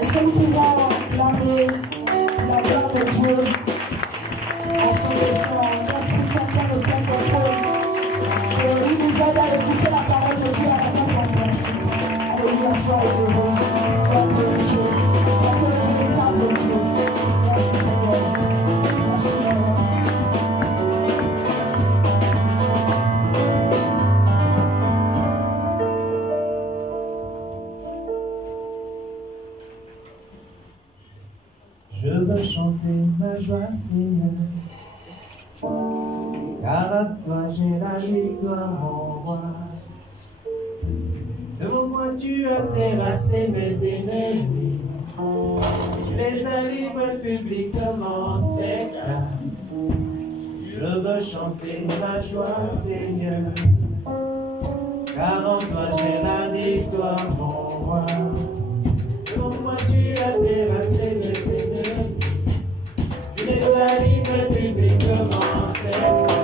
Est-ce que nous pouvons acclamer la gloire de Dieu afin de faire le plein contrôle et il nous aide à écouter la parole de Dieu à la même pratique. Alléluia, sois heureux, sois glorifié, sois le véritable Dieu. Merci Seigneur. Merci Seigneur. Je veux chanter ma joie, Seigneur, car à toi j'ai la victoire, mon roi. tu as terrassé mes ennemis. Tu les as livrés publiquement en spectacle. Je veux chanter ma joie, Seigneur, car en toi j'ai la victoire, mon roi. Pour moi tu as terrassé mes ennemis. Tu les as livrés publiquement en spectacle.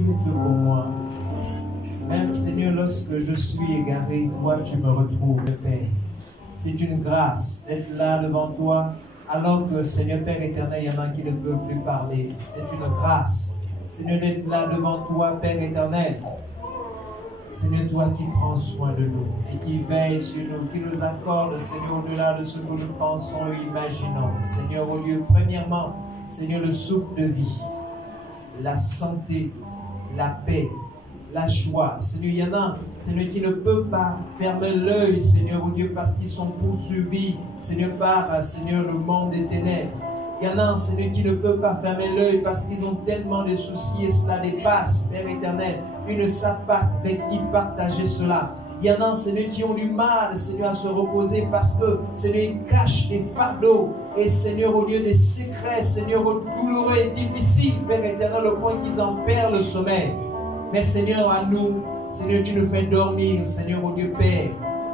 tu es tout pour moi. Même, Seigneur, lorsque je suis égaré, toi, tu me retrouves, Père. C'est une grâce d'être là devant toi, alors que, Seigneur Père éternel, il y en a qui ne peuvent plus parler. C'est une grâce, Seigneur, d'être là devant toi, Père éternel. Seigneur, toi qui prends soin de nous et qui veille sur nous, qui nous accorde, Seigneur, au-delà de ce que nous pensons et imaginons. Seigneur, au lieu, premièrement, Seigneur, le souffle de vie, la santé, la paix, la joie. Seigneur, il y en a, Seigneur, qui ne peuvent pas fermer l'œil, Seigneur, oh Dieu, parce qu'ils sont poursuivis, Seigneur, par, Seigneur, le monde des ténèbres. Il y en a, Seigneur, qui ne peuvent pas fermer l'œil parce qu'ils ont tellement de soucis et cela dépasse, Père éternel. Ils ne savent pas avec qui partager cela. Il y en a, Seigneur, qui ont du mal, Seigneur, à se reposer parce que, Seigneur, ils cachent des fardeaux et, Seigneur, au lieu des secrets, Seigneur, douloureux et difficiles, Père éternel, au point qu'ils en perdent le sommeil. Mais, Seigneur, à nous, Seigneur, tu nous fais dormir, Seigneur, au Dieu Père.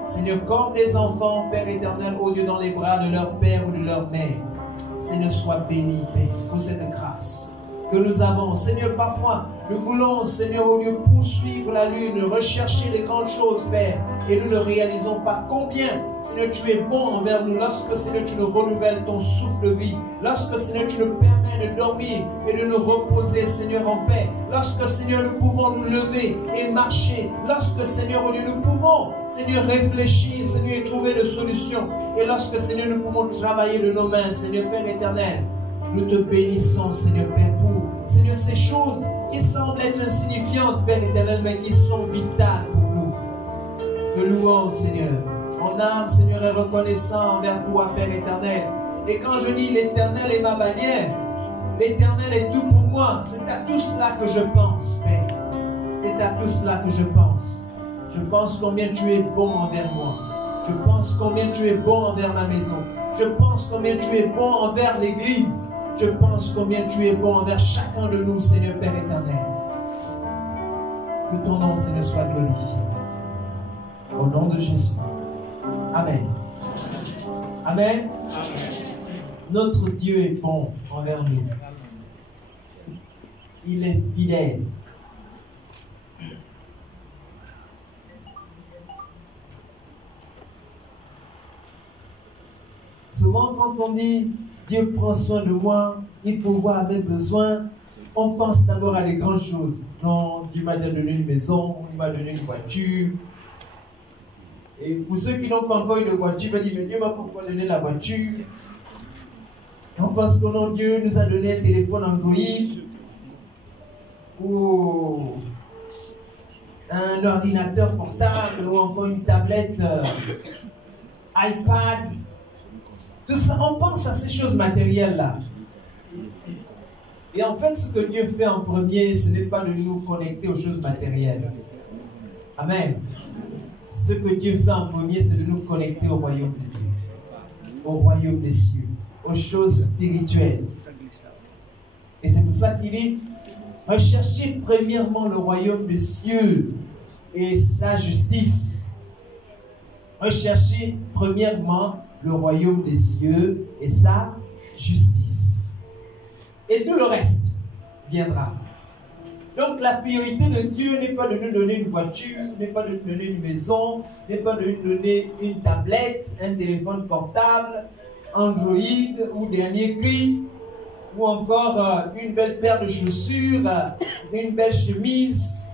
Seigneur, comme des enfants, Père éternel, au Dieu, dans les bras de leur Père ou de leur Mère. Seigneur, sois béni, Père, pour cette grâce que nous avons. Seigneur, parfois, nous voulons, Seigneur, au lieu poursuivre la lune, rechercher les grandes choses, Père, et nous ne réalisons pas combien, Seigneur, tu es bon envers nous. Lorsque, Seigneur, tu nous renouvelles ton souffle de vie, lorsque, Seigneur, tu nous permets de dormir et de nous reposer, Seigneur, en paix, lorsque, Seigneur, nous pouvons nous lever et marcher, lorsque, Seigneur, au lieu, nous pouvons, Seigneur, réfléchir, Seigneur, et trouver des solutions, et lorsque, Seigneur, nous pouvons travailler de nos mains, Seigneur, Père éternel, nous te bénissons, Seigneur, Père, pour, Seigneur, ces choses qui semblent être insignifiantes, Père éternel, mais qui sont vitales pour nous. Te louons, Seigneur. Mon âme, Seigneur, est reconnaissant envers toi, Père éternel. Et quand je dis l'éternel est ma bannière, l'éternel est tout pour moi. C'est à tout cela que je pense, Père. C'est à tout cela que je pense. Je pense combien tu es bon envers moi. Je pense combien tu es bon envers ma maison. Je pense combien tu es bon envers l'Église. Je pense combien tu es bon envers chacun de nous, Seigneur Père éternel. Que ton nom, Seigneur, soit glorifié. Au nom de Jésus. Amen. Amen. Notre Dieu est bon envers nous. Il est fidèle. Souvent, quand on dit Dieu prend soin de moi, il pourvoit à mes besoins, on pense d'abord à les grandes choses. Non, Dieu m'a déjà donné une maison, il m'a donné une voiture. Et pour ceux qui n'ont pas encore eu de voiture, ils vont dire, mais Dieu m'a pourquoi donné la voiture? Et on pense que non, Dieu nous a donné un téléphone Android ou un ordinateur portable ou encore une tablette iPad. Tout ça, on pense à ces choses matérielles-là. Et en fait, ce que Dieu fait en premier, ce n'est pas de nous connecter aux choses matérielles. Amen. Ce que Dieu fait en premier, c'est de nous connecter au royaume de Dieu, au royaume des cieux, aux choses spirituelles. Et c'est pour ça qu'il dit, recherchez premièrement le royaume des cieux et sa justice. Recherchez premièrement le royaume des cieux et sa justice. Et tout le reste viendra. Donc la priorité de Dieu n'est pas de nous donner une voiture, n'est pas de nous donner une maison, n'est pas de nous donner une tablette, un téléphone portable, Android ou dernier cri, ou encore une belle paire de chaussures, une belle chemise.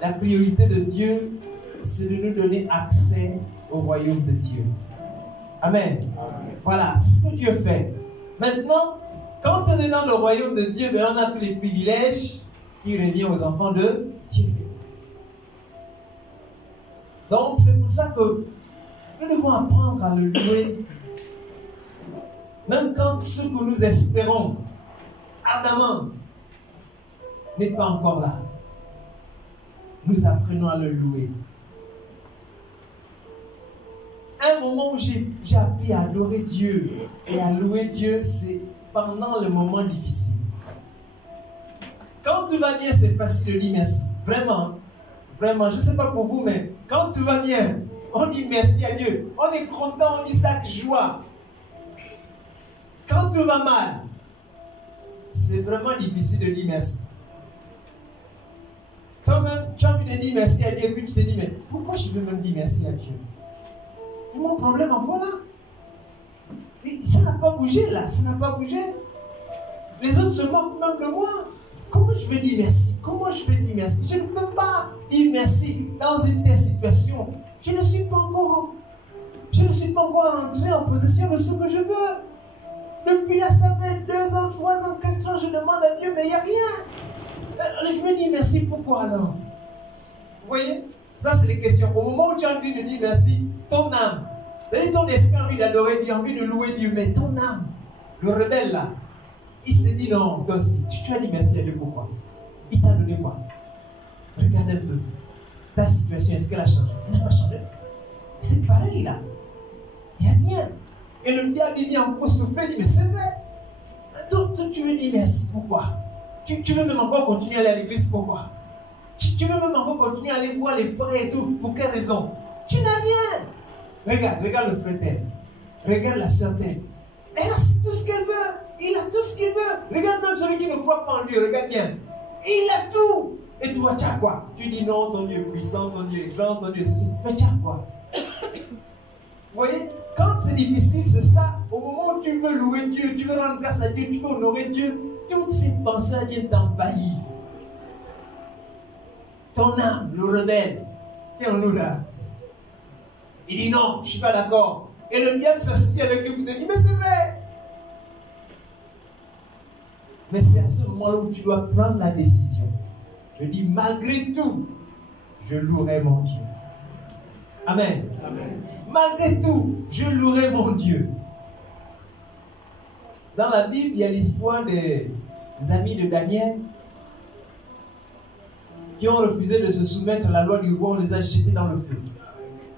La priorité de Dieu, c'est de nous donner accès au royaume de Dieu. Amen. Voilà ce que Dieu fait. Maintenant, quand on est dans le royaume de Dieu, on a tous les privilèges qui reviennent aux enfants de Dieu. Donc, c'est pour ça que nous devons apprendre à le louer. Même quand ce que nous espérons ardemment n'est pas encore là. Nous apprenons à le louer. Un moment où j'ai appris à adorer Dieu et à louer Dieu, c'est pendant le moment difficile. Quand tout va bien, c'est facile de dire merci. Vraiment, vraiment, je ne sais pas pour vous, mais quand tout va bien, on dit merci à Dieu. On est content, on dit ça avec joie. Quand tout va mal, c'est vraiment difficile de dire merci. Toi-même, tu as envie de dire merci à Dieu, et puis tu te dis, mais pourquoi je veux même dire merci à Dieu? Et mon problème encore là. Et ça n'a pas bougé là, ça n'a pas bougé. Les autres se moquent même de moi. Comment je vais dire merci? Comment je vais dire merci? Je ne peux pas dire merci dans une telle situation. Je ne suis pas encore entré en possession de ce que je veux. Depuis là, ça fait 2 ans, 3 ans, 4 ans, je demande à Dieu, mais il n'y a rien. Je veux dire merci, pourquoi alors? Vous voyez? Ça, c'est les questions. Au moment où tu as envie de dire merci, ton âme, c'est-à-dire ton esprit a envie d'adorer Dieu, envie de louer Dieu, mais ton âme, le rebelle là, il se dit non, toi aussi, tu as dit merci à Dieu, pourquoi? Il t'a donné quoi? Regarde un peu. Ta situation, est-ce qu'elle a changé? Elle n'a pas changé. C'est pareil là. Il n'y a rien. Et le diable, il vient encore souffler, il dit, mais c'est vrai. Toi, tu veux dire merci, pourquoi? Tu veux même encore continuer à aller à l'église, pourquoi? Tu veux même encore continuer à aller voir les frères et tout, pour quelle raison? Tu n'as rien. Regarde le frère tel. Regarde la sœur telle. Elle a tout ce qu'elle veut. Il a tout ce qu'il veut. Regarde même celui qui ne croit pas en Dieu, regarde bien. Il a tout. Et toi, tu as quoi? Tu dis non, ton Dieu est puissant, ton Dieu est grand, ton Dieu est ceci. Mais tu as quoi? Vous voyez? Quand c'est difficile, c'est ça. Au moment où tu veux louer Dieu, tu veux rendre grâce à Dieu, tu veux honorer Dieu, toutes ces pensées viennent t'envahir. Ton âme, le rebelle, et en nous là. Il dit non, je ne suis pas d'accord. Et le diable s'associe avec lui, vous te dit, mais c'est vrai. Mais c'est à ce moment-là où tu dois prendre la décision. Je dis, malgré tout, je louerai mon Dieu. Amen. Amen. Malgré tout, je louerai mon Dieu. Dans la Bible, il y a l'histoire des amis de Daniel qui ont refusé de se soumettre à la loi du roi, on les a jetés dans le feu.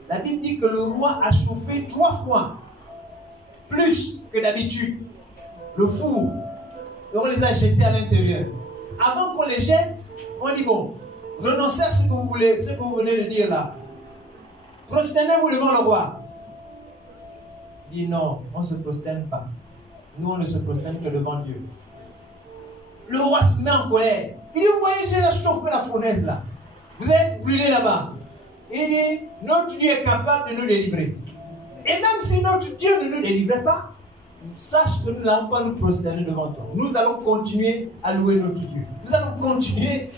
La Bible dit que le roi a chauffé 3 fois plus que d'habitude le four. Et on les a jetés à l'intérieur. Avant qu'on les jette, on dit bon, renoncez à ce que vous voulez, ce que vous venez de dire là. Prosternez-vous devant le roi. Il dit non, on ne se prosterne pas. Nous, on ne se prosterne que devant Dieu. Le roi se met en colère. Il dit, vous voyez, j'ai chauffé la fournaise là. Vous êtes brûlés là-bas. Il dit, notre Dieu est capable de nous délivrer. Et même si notre Dieu ne nous délivrait pas, sache que nous n'allons pas nous prosterner devant toi. Nous allons continuer à louer notre Dieu. Nous allons continuer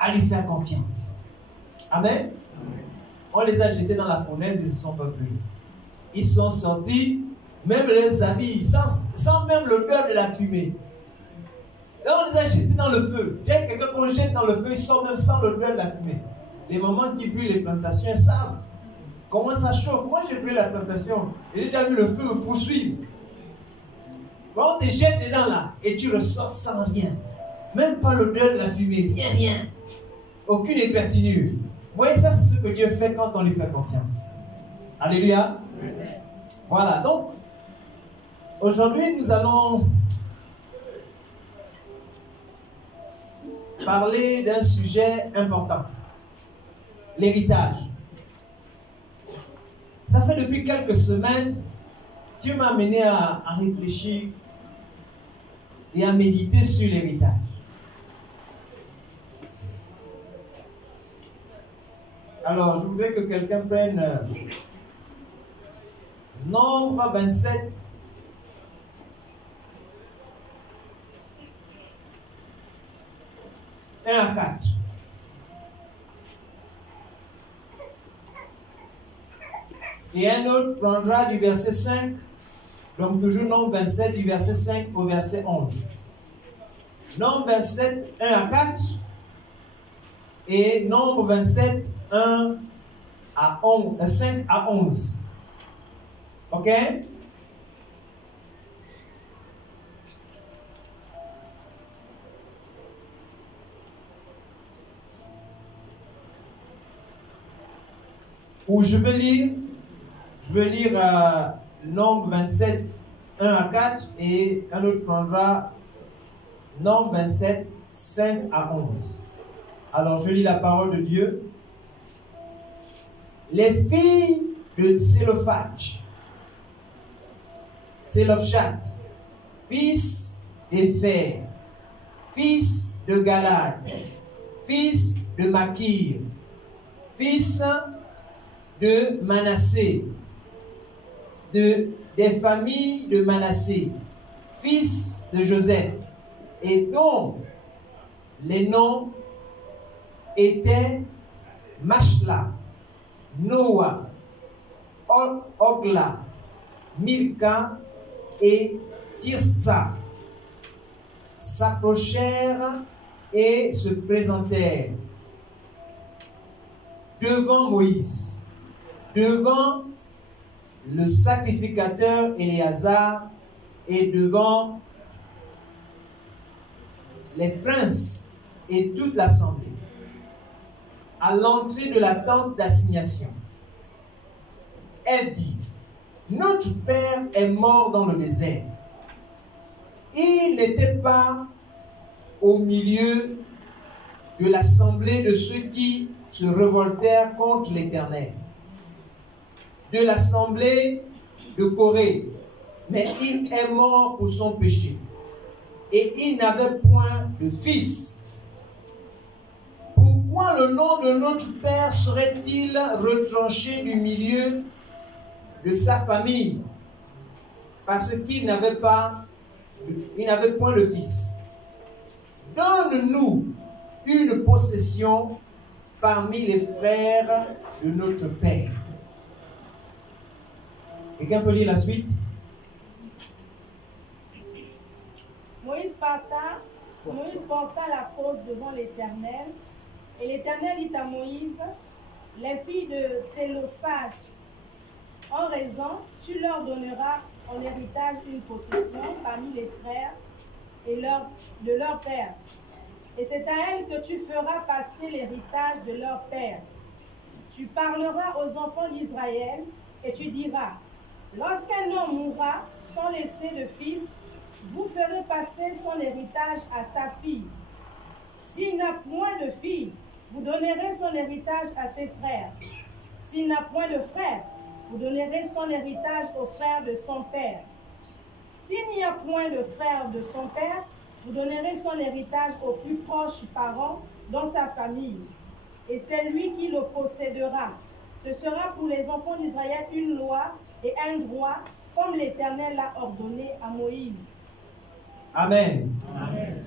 à lui faire confiance. Amen. On les a jetés dans la fournaise, ils ne se sont pas brûlés. Ils sont sortis, même les habits, sans même l'odeur de la fumée. Là, on les a jetés dans le feu. Il y a quelqu'un qu'on jette dans le feu, ils sortent même sans l'odeur de la fumée. Les mamans qui brûlent les plantations, elles savent comment ça chauffe. Moi, j'ai brûlé la plantation. J'ai déjà vu le feu me poursuivre. Quand on te jette dedans là, et tu ressors sans rien. Même pas l'odeur de la fumée, rien. Aucune égratignure. Vous voyez, ça, c'est ce que Dieu fait quand on lui fait confiance. Alléluia. Voilà, donc, aujourd'hui, nous allons parler d'un sujet important. L'héritage. Ça fait depuis quelques semaines, Dieu m'a amené à réfléchir et à méditer sur l'héritage. Alors, je voudrais que quelqu'un prenne Nombre 27. Un à 4. Et un autre prendra du verset 5, donc toujours Nombre 27, du verset 5 au verset 11. Nombre 27, 1 à 4. Et Nombre 27, 1 à 11, 5 à 11. Ok? Ou je vais lire Nombre 27, 1 à 4 et un autre prendra Nombre 27, 5 à 11. Alors je lis la parole de Dieu. Les filles de Tsélophach, fils d'Épher, fils de Galad, fils de Makir, fils de Manassé, des familles de Manassé, fils de Joseph, et dont les noms étaient Mashla, Noah, Ogla, Milka et Tirsa, s'approchèrent et se présentèrent devant Moïse, devant le sacrificateur Éléazar et devant les princes et toute l'assemblée, à l'entrée de la tente d'assignation. Elle dit, notre père est mort dans le désert. Il n'était pas au milieu de l'assemblée de ceux qui se révoltèrent contre l'Éternel, de l'assemblée de Corée, mais il est mort pour son péché. Et il n'avait point de fils. Pourquoi le nom de notre père serait-il retranché du milieu de sa famille? Parce qu'il n'avait point de fils. Donne-nous une possession parmi les frères de notre père. Quelqu'un peut lire la suite? Moïse porta la cause devant l'Éternel, et l'Éternel dit à Moïse, les filles de Tsélophage, en raison, tu leur donneras en héritage une possession parmi les frères et de leur père. Et c'est à elles que tu feras passer l'héritage de leur père. Tu parleras aux enfants d'Israël et tu diras, lorsqu'un homme mourra sans laisser de fils, vous ferez passer son héritage à sa fille. S'il n'a point de fille, vous donnerez son héritage à ses frères. S'il n'a point de frère, vous donnerez son héritage aux frères de son père. S'il n'y a point de frère de son père, vous donnerez son héritage aux plus proches parents dans sa famille. Et c'est lui qui le possédera. Ce sera pour les enfants d'Israël une loi et un droit, comme l'Éternel l'a ordonné à Moïse. Amen. Amen.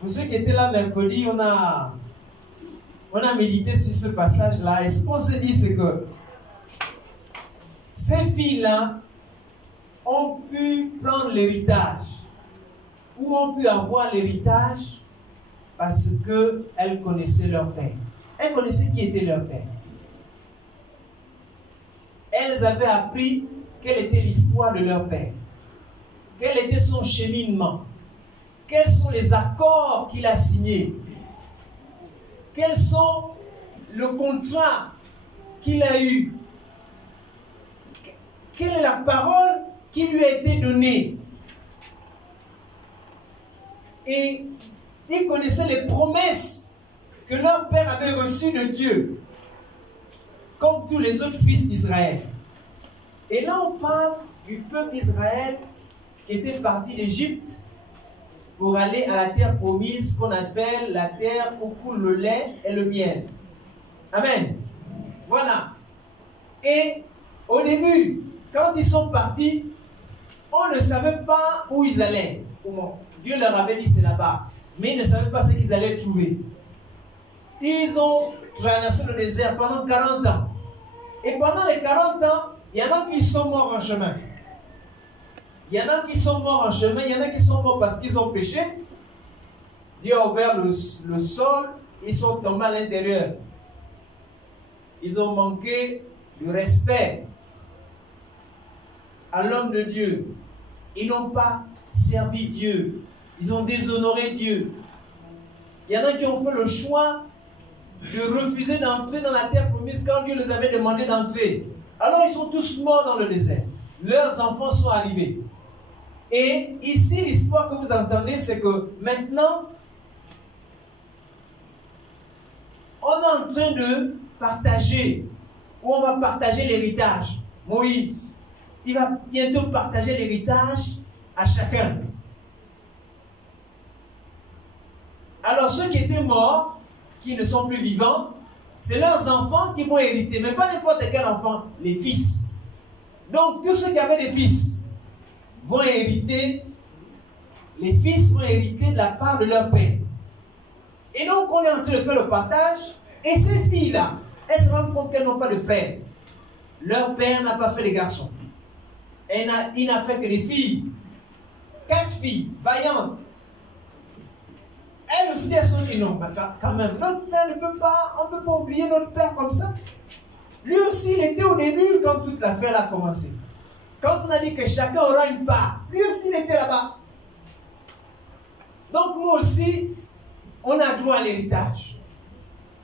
Pour ceux qui étaient là mercredi, on a médité sur ce passage-là. Et ce qu'on s'est dit, c'est que ces filles-là ont pu prendre l'héritage, ou ont pu avoir l'héritage parce qu'elles connaissaient leur père. Elles connaissaient qui était leur père. Elles avaient appris quelle était l'histoire de leur père, quel était son cheminement, quels sont les accords qu'il a signés, quels sont le contrat qu'il a eu, quelle est la parole qui lui a été donnée. Et ils connaissaient les promesses que leur père avait reçues de Dieu, comme tous les autres fils d'Israël. Et là, on parle du peuple d'Israël qui était parti d'Égypte pour aller à la terre promise, qu'on appelle la terre où coule le lait et le miel. Amen. Voilà. Et au début, quand ils sont partis, on ne savait pas où ils allaient. Dieu leur avait dit c'est là-bas. Mais ils ne savaient pas ce qu'ils allaient trouver. Ils ont traversé le désert pendant 40 ans. Et pendant les 40 ans, il y en a qui sont morts en chemin. Il y en a qui sont morts en chemin, il y en a qui sont morts parce qu'ils ont péché. Dieu a ouvert le sol, ils sont tombés à l'intérieur. Ils ont manqué du respect à l'homme de Dieu. Ils n'ont pas servi Dieu. Ils ont déshonoré Dieu. Il y en a qui ont fait le choix de refuser d'entrer dans la terre promise quand Dieu les avait demandé d'entrer. Alors ils sont tous morts dans le désert. Leurs enfants sont arrivés. Et ici, l'histoire que vous entendez, c'est que maintenant, on est en train de partager, ou on va partager l'héritage. Moïse, il va bientôt partager l'héritage à chacun. Alors ceux qui étaient morts, qui ne sont plus vivants, c'est leurs enfants qui vont hériter, mais pas n'importe quel enfant, les fils. Donc tous ceux qui avaient des fils vont hériter, les fils vont hériter de la part de leur père. Et donc on est en train de faire le partage, et ces filles-là, elles se rendent compte qu'elles n'ont pas de frères. Leur père n'a pas fait les garçons. Il n'a fait que des filles. 4 filles, vaillantes. Elles aussi, elles sont dit non, quand même, notre père ne peut pas, on ne peut pas oublier notre père comme ça. Lui aussi, il était au début quand toute l'affaire a commencé. Quand on a dit que chacun aura une part, lui aussi, il était là-bas. Donc, nous aussi, on a droit à l'héritage.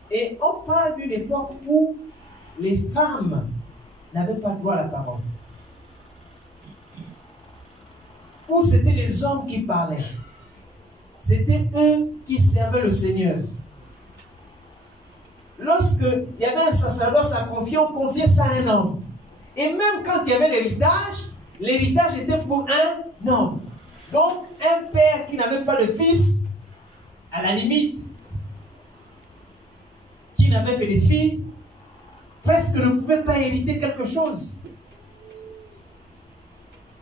Et on parle d'une époque où les femmes n'avaient pas droit à la parole. Où c'était les hommes qui parlaient. C'était eux qui servaient le Seigneur. Lorsqu'il y avait un sacerdoce à confier, on confiait ça à un homme. Et même quand il y avait l'héritage était pour un homme. Donc, un père qui n'avait pas de fils, à la limite, qui n'avait que des filles, presque ne pouvait pas hériter quelque chose.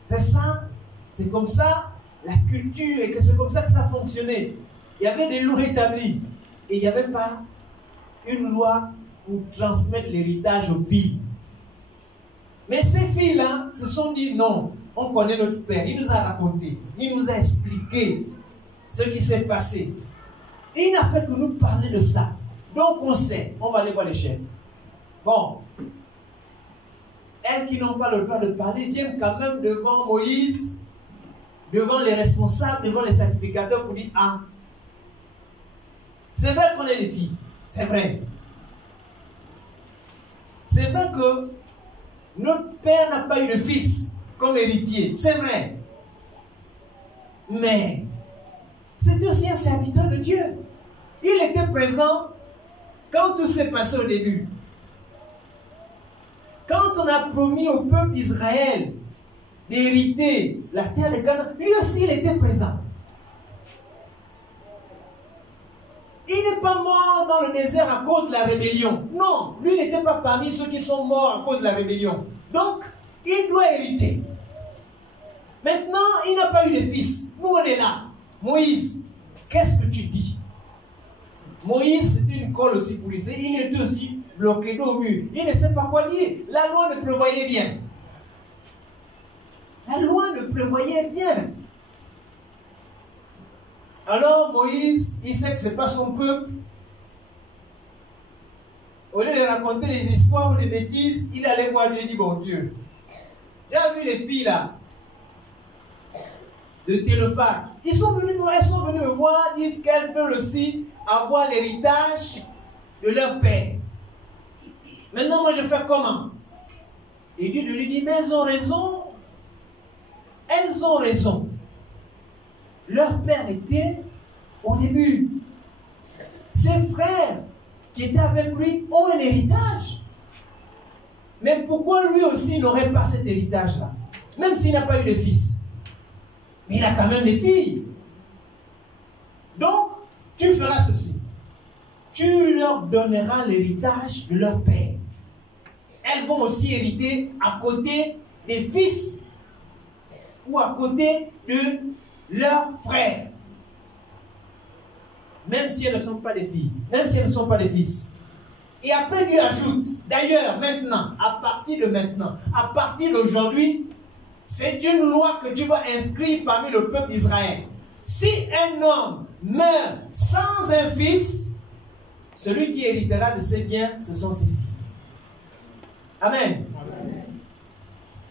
C'est ça, c'est comme ça la culture, et que c'est comme ça que ça fonctionnait. Il y avait des lois établies, et il n'y avait pas une loi pour transmettre l'héritage aux filles. Mais ces filles-là se sont dit non, on connaît notre père, il nous a raconté, il nous a expliqué ce qui s'est passé. Et il n'a fait que nous parler de ça. Donc on sait, on va aller voir les chefs. Bon, elles qui n'ont pas le droit de parler viennent quand même devant Moïse, devant les responsables, devant les sacrificateurs pour dire ah, c'est vrai qu'on est les filles, c'est vrai. C'est vrai que notre père n'a pas eu de fils comme héritier, c'est vrai. Mais c'est aussi un serviteur de Dieu. Il était présent quand tout s'est passé au début. Quand on a promis au peuple d'Israël d'hériter la terre de Canaan, lui aussi il était présent. Il n'est pas mort dans le désert à cause de la rébellion. Non, lui n'était pas parmi ceux qui sont morts à cause de la rébellion. Donc, il doit hériter. Maintenant, il n'a pas eu de fils. Nous, on est là. Moïse, qu'est-ce que tu dis? Moïse, c'était une colle aussi pour lui. Il est aussi bloqué au mur. Il ne sait pas quoi dire. La loi ne prévoyait rien. La loi ne prévoyait rien. Alors Moïse, il sait que ce n'est pas son peuple. Au lieu de raconter des histoires ou des bêtises, il allait voir Dieu et dit, bon Dieu, tu as vu les filles là de Télophane. Elles sont venues me voir, disent qu'elles veulent aussi avoir l'héritage de leur père. Maintenant, moi je fais comment? Et Dieu lui dit, mais elles ont raison. Elles ont raison. Leur père était au début. Ses frères qui étaient avec lui ont un héritage. Mais pourquoi lui aussi n'aurait pas cet héritage-là? Même s'il n'a pas eu de fils. Mais il a quand même des filles. Donc, tu feras ceci. Tu leur donneras l'héritage de leur père. Elles vont aussi hériter à côté des fils ou à côté de leurs frères. Même si elles ne sont pas des filles, même si elles ne sont pas des fils. Et après, Dieu ajoute, d'ailleurs, maintenant, à partir de maintenant, à partir d'aujourd'hui, c'est une loi que tu vas inscrire parmi le peuple d'Israël. Si un homme meurt sans un fils, celui qui héritera de ses biens, ce sont ses filles. Amen.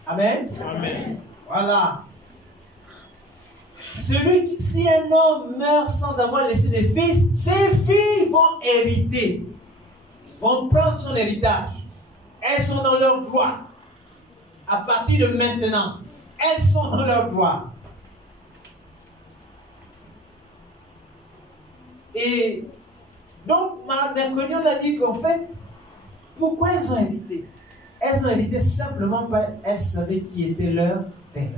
Amen. Amen. Voilà. Si un homme meurt sans avoir laissé de fils, ses filles vont hériter, vont prendre son héritage. Elles sont dans leur droit. À partir de maintenant, elles sont dans leur droit. Et donc, mercredi, on a dit qu'en fait, pourquoi elles ont hérité? Elles ont hérité simplement parce qu'elles savaient qui était leur père.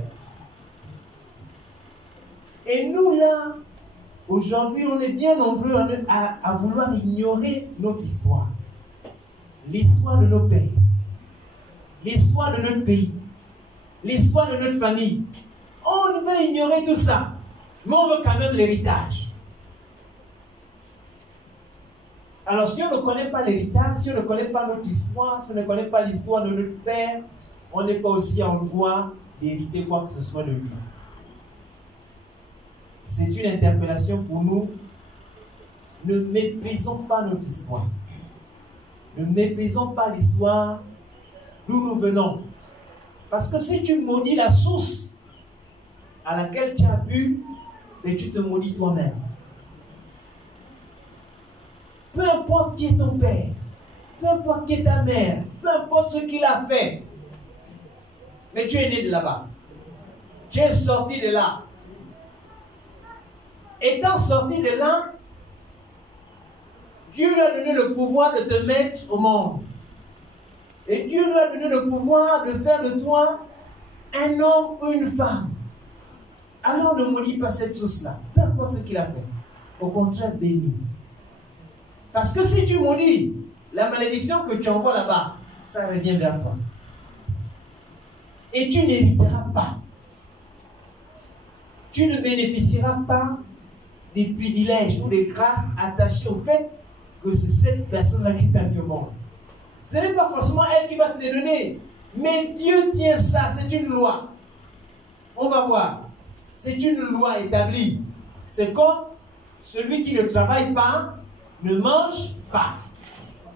Et nous là, Aujourd'hui, on est bien nombreux à vouloir ignorer notre histoire. L'histoire de nos pères. L'histoire de notre pays. L'histoire de notre famille. On veut ignorer tout ça. Mais on veut quand même l'héritage. Alors, si on ne connaît pas l'héritage, si on ne connaît pas notre histoire, si on ne connaît pas l'histoire de notre père, on n'est pas aussi en droit d'hériter quoi que ce soit de lui. C'est une interpellation pour nous. Ne méprisons pas notre histoire. Ne méprisons pas l'histoire d'où nous venons. Parce que si tu maudis la source à laquelle tu as bu, mais tu te maudis toi-même. Peu importe qui est ton père, peu importe qui est ta mère, peu importe ce qu'il a fait, mais tu es né de là-bas. Tu es sorti de là. Étant sorti de là, Dieu lui a donné le pouvoir de te mettre au monde. Et Dieu lui a donné le pouvoir de faire de toi un homme ou une femme. Alors ne maudis pas cette source-là, peu importe ce qu'il a fait. Au contraire, bénis. Parce que si tu maudis, la malédiction que tu envoies là-bas, ça revient vers toi. Et tu n'hériteras pas. Tu ne bénéficieras pas des privilèges ou des grâces attachées au fait que c'est cette personne-là qui t'a mis au monde. Ce n'est pas forcément elle qui va te les donner. Mais Dieu tient ça, c'est une loi. On va voir. C'est une loi établie. C'est comme celui qui ne travaille pas ne mange pas.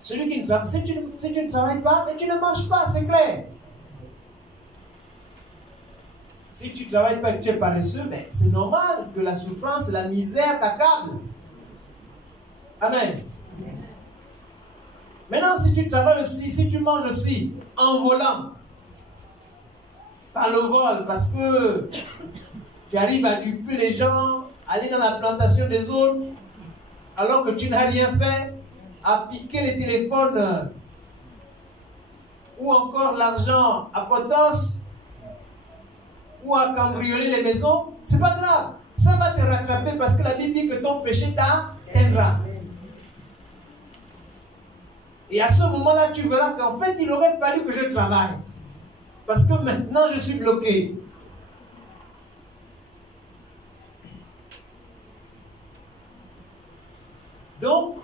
Celui qui ne travaille, si tu ne travailles pas, mais tu ne manges pas, c'est clair. Si tu ne travailles pas et que tu es paresseux, mais c'est normal que la souffrance et la misère t'accablent. Amen. Maintenant, si tu travailles aussi, si tu manges aussi en volant, par le vol, parce que tu arrives à duper les gens, aller dans la plantation des autres, alors que tu n'as rien fait, à piquer les téléphones ou encore l'argent à Potos ou à cambrioler les maisons, c'est pas grave. Ça va te rattraper parce que la Bible dit que ton péché t'atteindra. Et à ce moment-là, tu verras qu'en fait, il aurait fallu que je travaille. Parce que maintenant, je suis bloqué. Donc,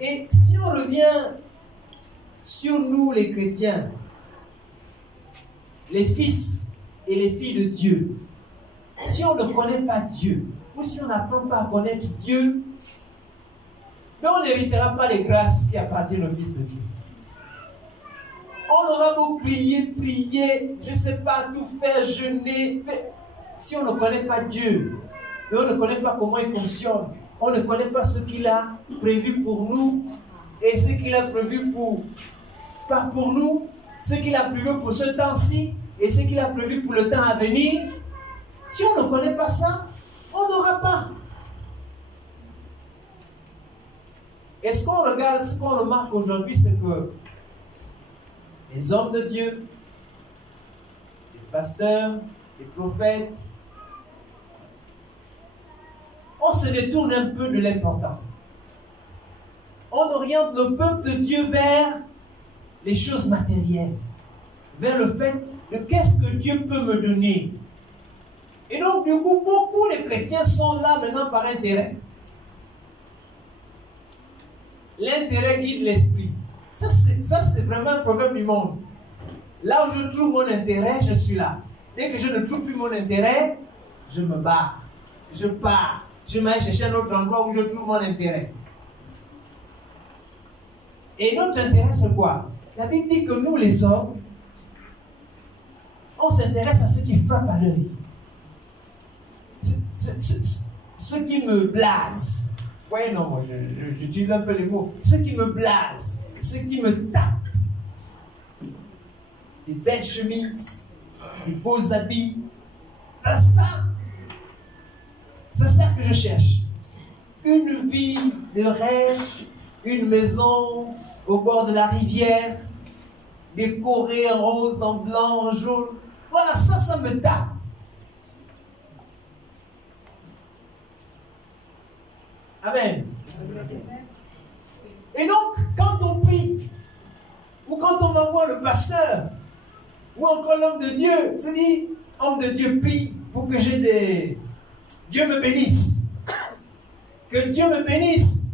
et si on revient sur nous les chrétiens, les fils et les filles de Dieu, si on ne connaît pas Dieu, ou si on n'apprend pas à connaître Dieu, mais on n'héritera pas les grâces qui appartiennent aux fils de Dieu. On aura beau prier, je ne sais pas, tout faire, jeûner, si on ne connaît pas Dieu, et on ne connaît pas comment il fonctionne, on ne connaît pas ce qu'il a prévu pour nous, et ce qu'il a prévu pas pour nous, ce qu'il a prévu pour ce temps-ci, et ce qu'il a prévu pour le temps à venir. Si on ne connaît pas ça, on n'aura pas. Et ce qu'on regarde, ce qu'on remarque aujourd'hui, c'est que les hommes de Dieu, les pasteurs, les prophètes, on se détourne un peu de l'important. On oriente le peuple de Dieu vers les choses matérielles, vers le fait de qu'est-ce que Dieu peut me donner. Et donc, du coup, beaucoup de chrétiens sont là maintenant par intérêt. L'intérêt guide l'esprit. Ça, c'est vraiment un proverbe du monde. Là où je trouve mon intérêt, je suis là. Dès que je ne trouve plus mon intérêt, je me barre. Je pars. Je m'aille chercher un autre endroit où je trouve mon intérêt. Et notre intérêt, c'est quoi? La Bible dit que nous, les hommes, on s'intéresse à ce qui frappe à l'œil. Ce qui me blase. Oui, non, moi, j'utilise un peu les mots. Ce qui me blase, ce qui me tape. Des belles chemises, des beaux habits. C'est ça que je cherche. Une vie de rêve, une maison au bord de la rivière, décorée en rose, en blanc, en jaune. Voilà, ça me tape. Amen. Et donc, quand on prie, ou quand on envoie le pasteur, ou encore l'homme de Dieu, se dit, homme de Dieu, prie pour que j'ai des... Dieu me bénisse. Que Dieu me bénisse.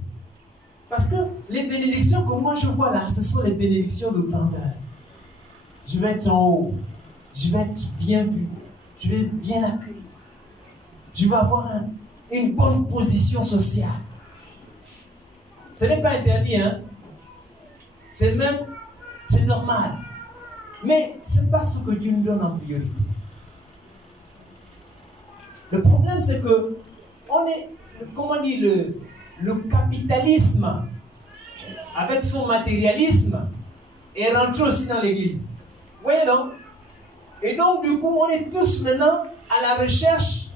Parce que les bénédictions que moi je vois là, ce sont les bénédictions de grandeur. Je vais être en haut. Je vais être bien vu. Je vais être bien accueilli. Je vais avoir une bonne position sociale. Ce n'est pas interdit, hein. C'est normal. Mais ce n'est pas ce que Dieu nous donne en priorité. Le problème, c'est que on est, comment dit, le capitalisme, avec son matérialisme, est rentré aussi dans l'église. Vous voyez donc? Et donc, du coup, on est tous maintenant à la recherche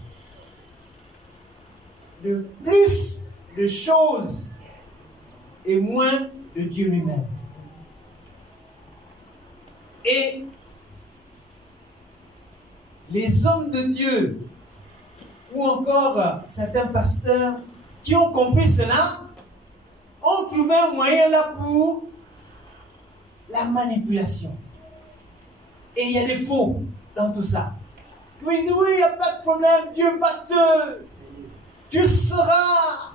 de plus de choses et moins de Dieu lui-même. Et les hommes de Dieu, ou encore certains pasteurs qui ont compris cela, ont trouvé un moyen là pour la manipulation. Et il y a des faux dans tout ça. Oui, il n'y a pas de problème, Dieu va tu seras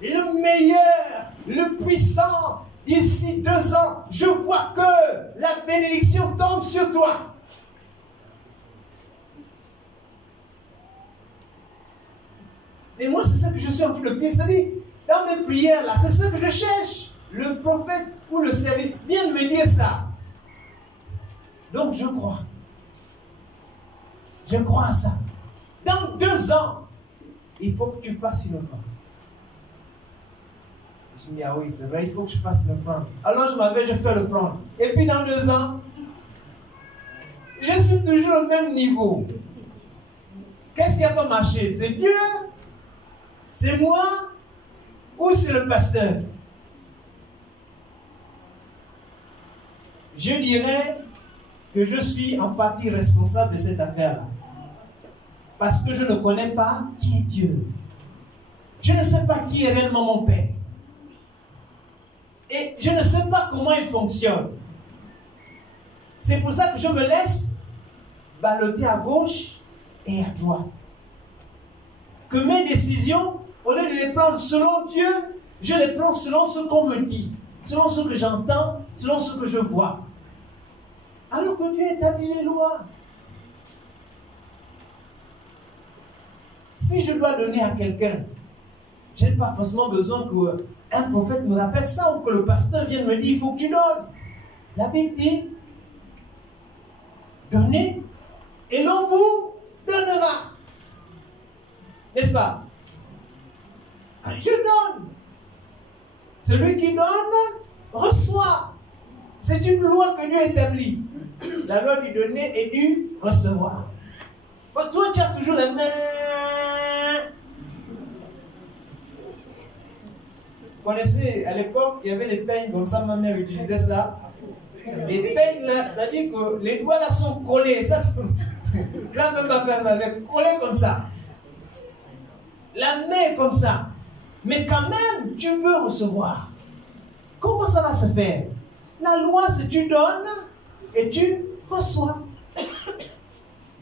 le meilleur, le puissant. D'ici 2 ans, je vois que la bénédiction tombe sur toi. Et moi, c'est ça que je suis en train de prier. C'est-à-dire, dans mes prières, là, c'est ça que je cherche. Le prophète ou le serviteur vient de me dire ça. Donc, je crois. Je crois à ça. Dans 2 ans, il faut que tu fasses une offrande. Je dis, ah oui, c'est vrai, il faut que je fasse une offrande. Alors, je m'avais, je fais l'offrande. Et puis, dans 2 ans, je suis toujours au même niveau. Qu'est-ce qui n'a pas marché? C'est Dieu? C'est moi? Ou c'est le pasteur? Je dirais que je suis en partie responsable de cette affaire-là. Parce que je ne connais pas qui est Dieu. Je ne sais pas qui est réellement mon Père. Et je ne sais pas comment il fonctionne. C'est pour ça que je me laisse balloter à gauche et à droite. Que mes décisions, au lieu de les prendre selon Dieu, je les prends selon ce qu'on me dit, selon ce que j'entends, selon ce que je vois. Alors que Dieu établit les lois. Si je dois donner à quelqu'un, je n'ai pas forcément besoin qu'un prophète me rappelle ça ou que le pasteur vienne me dire il faut que tu donnes. La Bible dit donnez et l'on vous donnera. N'est-ce pas? Je donne. Celui qui donne reçoit. C'est une loi que Dieu établit. La loi du donner et du recevoir. Bon, toi, tu as toujours la main. Vous connaissez, à l'époque, il y avait des peignes comme ça, ma mère utilisait ça. Les peignes là, c'est-à-dire que les doigts là sont collés. Ça, quand même pas faire ça, c'est collé comme ça. La main comme ça. Mais quand même, tu veux recevoir. Comment ça va se faire? La loi, c'est tu donnes et tu reçois.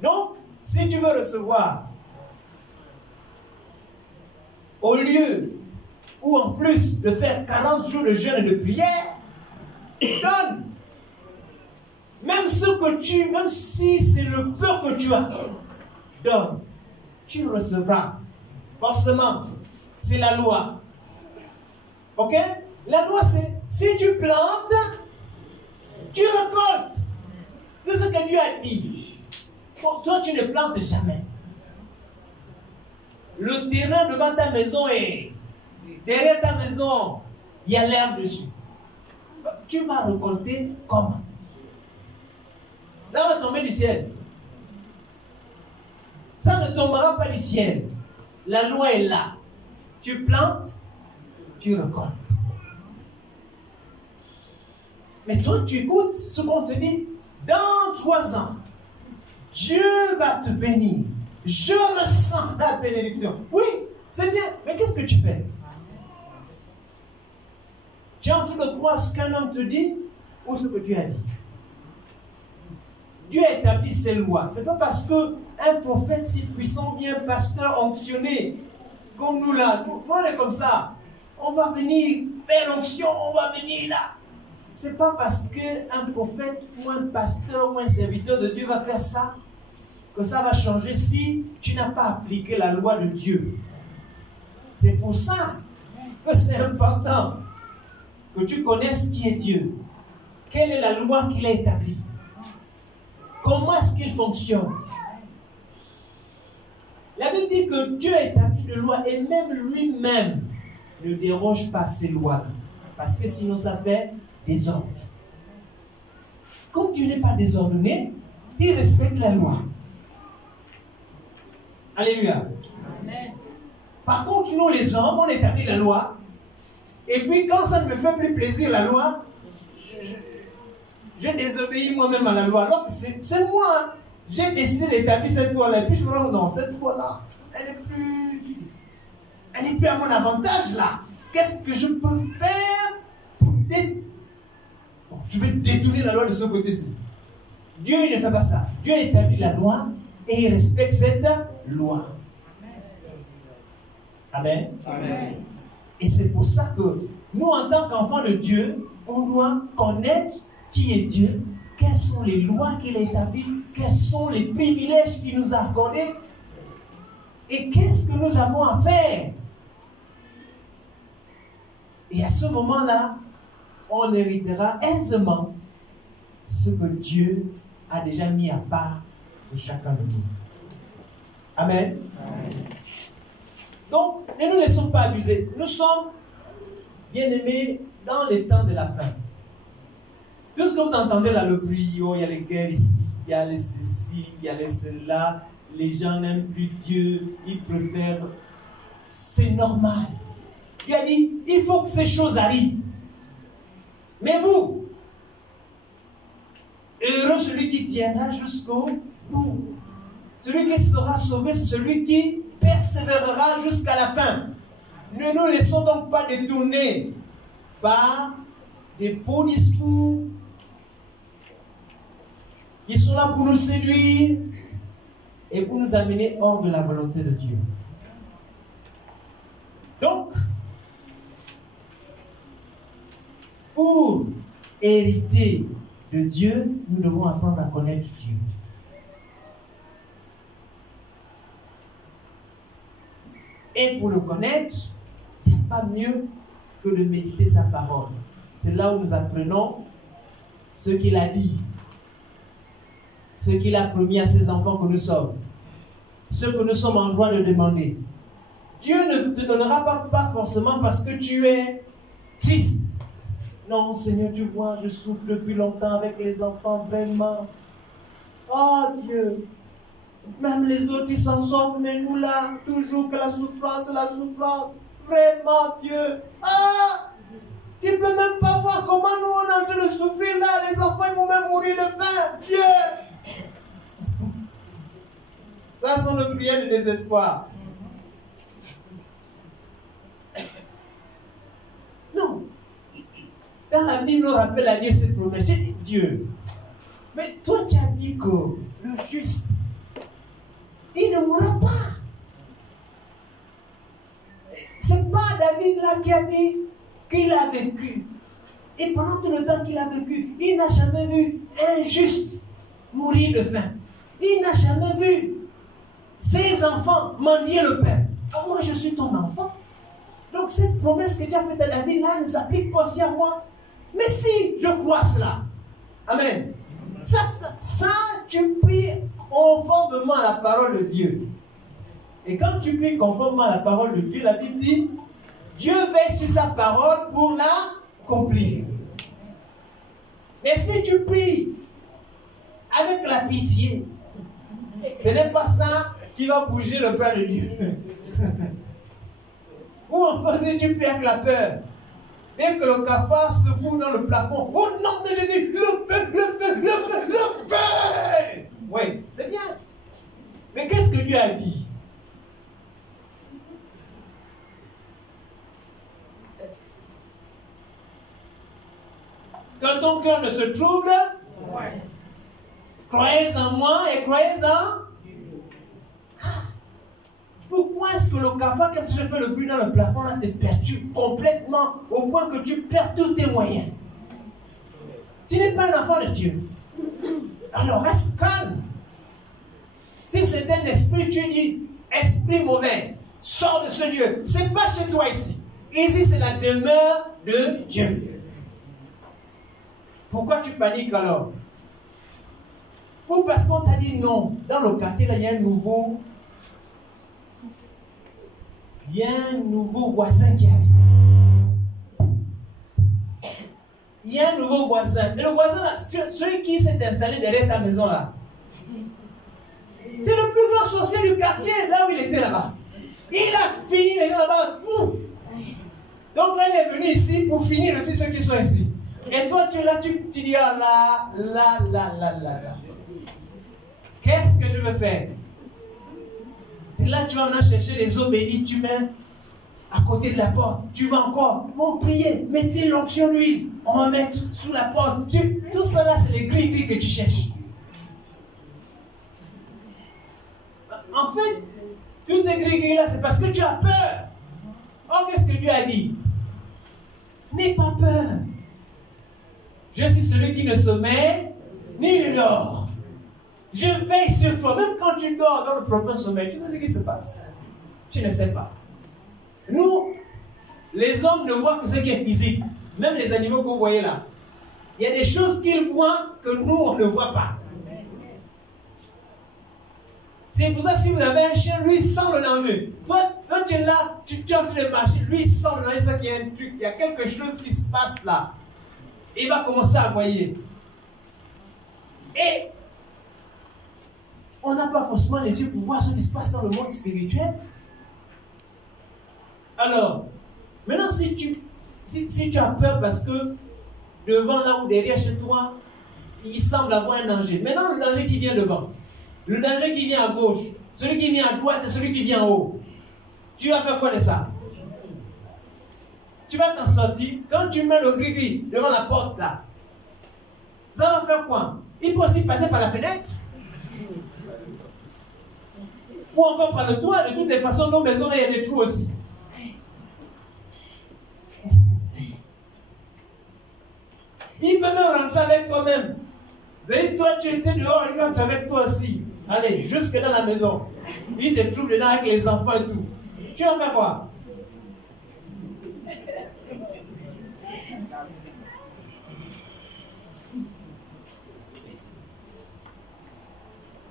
Donc, si tu veux recevoir, au lieu ou en plus de faire 40 jours de jeûne et de prière, donne. Même si c'est le peu que tu as, donne. Tu recevras. Forcément, c'est la loi. Ok? La loi, c'est si tu plantes, tu récoltes. C'est ce que Dieu a dit. Pour toi, tu ne plantes jamais. Le terrain devant ta maison est derrière ta maison, il y a l'herbe dessus. Tu vas récolter comment? Ça va tomber du ciel. Ça ne tombera pas du ciel. La loi est là. Tu plantes, tu récoltes. Mais toi, tu écoutes ce qu'on te dit. Dans 3 ans, Dieu va te bénir. Je ressens la bénédiction. Oui, c'est bien. Mais qu'est-ce que tu fais? Tu es en train de croire ce qu'un homme te dit ou ce que Dieu a dit. Dieu établit ses lois. Ce n'est pas parce qu'un prophète si puissant ou bien un pasteur onctionné, comme nous là, nous on est comme ça. On va venir faire l'onction, on va venir là. Ce n'est pas parce qu'un prophète ou un pasteur ou un serviteur de Dieu va faire ça que ça va changer si tu n'as pas appliqué la loi de Dieu. C'est pour ça que c'est important que tu connaisses qui est Dieu. Quelle est la loi qu'il a établie? Comment est-ce qu'il fonctionne? La Bible dit que Dieu a établi des lois et même lui-même ne déroge pas ces lois-là. Parce que sinon ça fait désordre. Comme Dieu n'est pas désordonné, il respecte la loi. Alléluia. Amen. Par contre, nous les hommes, on établit la loi. Et puis quand ça ne me fait plus plaisir la loi, je désobéis moi-même à la loi. Alors que c'est moi. J'ai décidé d'établir cette loi-là. Et puis je me rends non, cette loi-là, elle n'est plus à mon avantage là. Qu'est-ce que je peux faire pour je vais détourner la loi de ce côté-ci. Dieu il ne fait pas ça. Dieu établit la loi et il respecte cette loi. Amen. Amen. Et c'est pour ça que nous, en tant qu'enfants de Dieu, on doit connaître qui est Dieu, quelles sont les lois qu'il a établies, quels sont les privilèges qu'il nous a accordés et qu'est-ce que nous avons à faire. Et à ce moment-là, on héritera aisément ce que Dieu a déjà mis à part de chacun de nous. Amen. Amen. Donc, ne nous laissons pas abuser. Nous sommes, bien-aimés, dans les temps de la fin. Tout ce que vous entendez là, le bruit, oh, il y a les guerres ici, il y a les ceci, il y a les cela, les gens n'aiment plus Dieu, ils préfèrent. C'est normal. Dieu a dit, il faut que ces choses arrivent. Mais vous, heureux celui qui tiendra jusqu'au bout. Celui qui sera sauvé, c'est celui qui persévérera jusqu'à la fin. Ne nous laissons donc pas détourner par des faux discours qui sont là pour nous séduire et pour nous amener hors de la volonté de Dieu. Donc, pour hériter de Dieu, nous devons apprendre à connaître Dieu. Et pour le connaître, il n'y a pas mieux que de méditer sa parole. C'est là où nous apprenons ce qu'il a dit, ce qu'il a promis à ses enfants que nous sommes, ce que nous sommes en droit de demander. Dieu ne te donnera pas forcément parce que tu es triste. Non, Seigneur, tu vois, je souffre depuis longtemps avec les enfants, vraiment. Oh Dieu, même les autres, ils s'en sortent, mais nous là, toujours que la souffrance. Vraiment, Dieu. Ah, tu ne peux même pas voir comment nous, on est en train de souffrir là. Les enfants, ils vont même mourir de faim. Dieu. Ça sont nos prières de désespoir. Non. Dans la Bible, on rappelle à Dieu cette promesse. J'ai dit, Dieu, mais toi tu as dit que le juste, il ne mourra pas. C'est pas David là qui a dit qu'il a vécu. Et pendant tout le temps qu'il a vécu, il n'a jamais vu un juste mourir de faim. Il n'a jamais vu ses enfants mendier le pain. Alors moi je suis ton enfant. Donc cette promesse que tu as faite à David là ne s'applique pas aussi à moi. Mais si je crois cela, amen. Ça, tu pries conformément à la parole de Dieu. Et quand tu pries conformément à la parole de Dieu, la Bible dit, Dieu veille sur sa parole pour l'accomplir. Mais si tu pries avec la pitié, ce n'est pas ça qui va bouger le plan de Dieu. Ou encore si tu pries avec la peur, dès que le cafard se boue dans le plafond, au nom de Jésus, le feu. Oui, c'est bien. Mais qu'est-ce que Dieu a dit? que ton cœur ne se trouble. Ouais. Croyez en moi et croyez en... Pourquoi est-ce que le cafard, quand tu fais le but dans le plafond, là, te perturbe complètement au point que tu perds tous tes moyens? Tu n'es pas un enfant de Dieu. Alors reste calme. Si c'est un esprit, tu dis, esprit mauvais, sors de ce lieu. Ce n'est pas chez toi ici. Ici, c'est la demeure de Dieu. Pourquoi tu paniques alors? Ou parce qu'on t'a dit non. Dans le quartier, là, il y a un nouveau voisin qui arrive. Il y a un nouveau voisin. Et le voisin, là, celui qui s'est installé derrière ta maison, là, c'est le plus grand sorcier du quartier, là où il était là-bas. Il a fini les gens là-bas. Donc là, il est venu ici pour finir aussi ceux qui sont ici. Et toi, tu es là, tu dis, ah là. Qu'est-ce que je veux faire? C'est là que tu vas chercher les eaux bénies, tu mets à côté de la porte. Tu vas encore, prier, mettez l'onction d'huile, on va mettre sous la porte. Tout ça là, c'est les gris-gris que tu cherches. En fait, tous ces gris-gris là, c'est parce que tu as peur. Oh, qu'est-ce que Dieu a dit? N'aie pas peur. Je suis celui qui ne sommeille ni ne dort. Je veille sur toi. Même quand tu dors dans le profond sommeil, tu sais ce qui se passe? Tu ne sais pas. Nous, les hommes ne voient que ce qui est physique. Même les animaux que vous voyez là. Il y a des choses qu'ils voient que nous, on ne voit pas. C'est pour ça que si vous avez un chien, lui, il sent le danger. Toi, quand tu es là, tu es en train de marcher, lui, il sent le danger, c'est qu'il y a un truc, il y a quelque chose qui se passe là. Il va commencer à aboyer. Et on n'a pas forcément les yeux pour voir ce qui se passe dans le monde spirituel. Alors, maintenant, si tu as peur parce que devant là ou derrière chez toi, il semble avoir un danger. Maintenant, le danger qui vient devant, le danger qui vient à gauche, celui qui vient à droite et celui qui vient en haut, tu vas faire quoi de ça? Tu vas t'en sortir. Quand tu mets le gris-gris devant la porte là, ça va faire quoi? Il peut aussi passer par la fenêtre. Ou encore par le toit. De toutes les façons, nos maisons, il y a des trous aussi. Il peut même rentrer avec toi-même. Et toi, tu étais dehors, il rentre avec toi aussi. Allez, jusque dans la maison. Il te trouve dedans avec les enfants et tout. Tu vas faire quoi?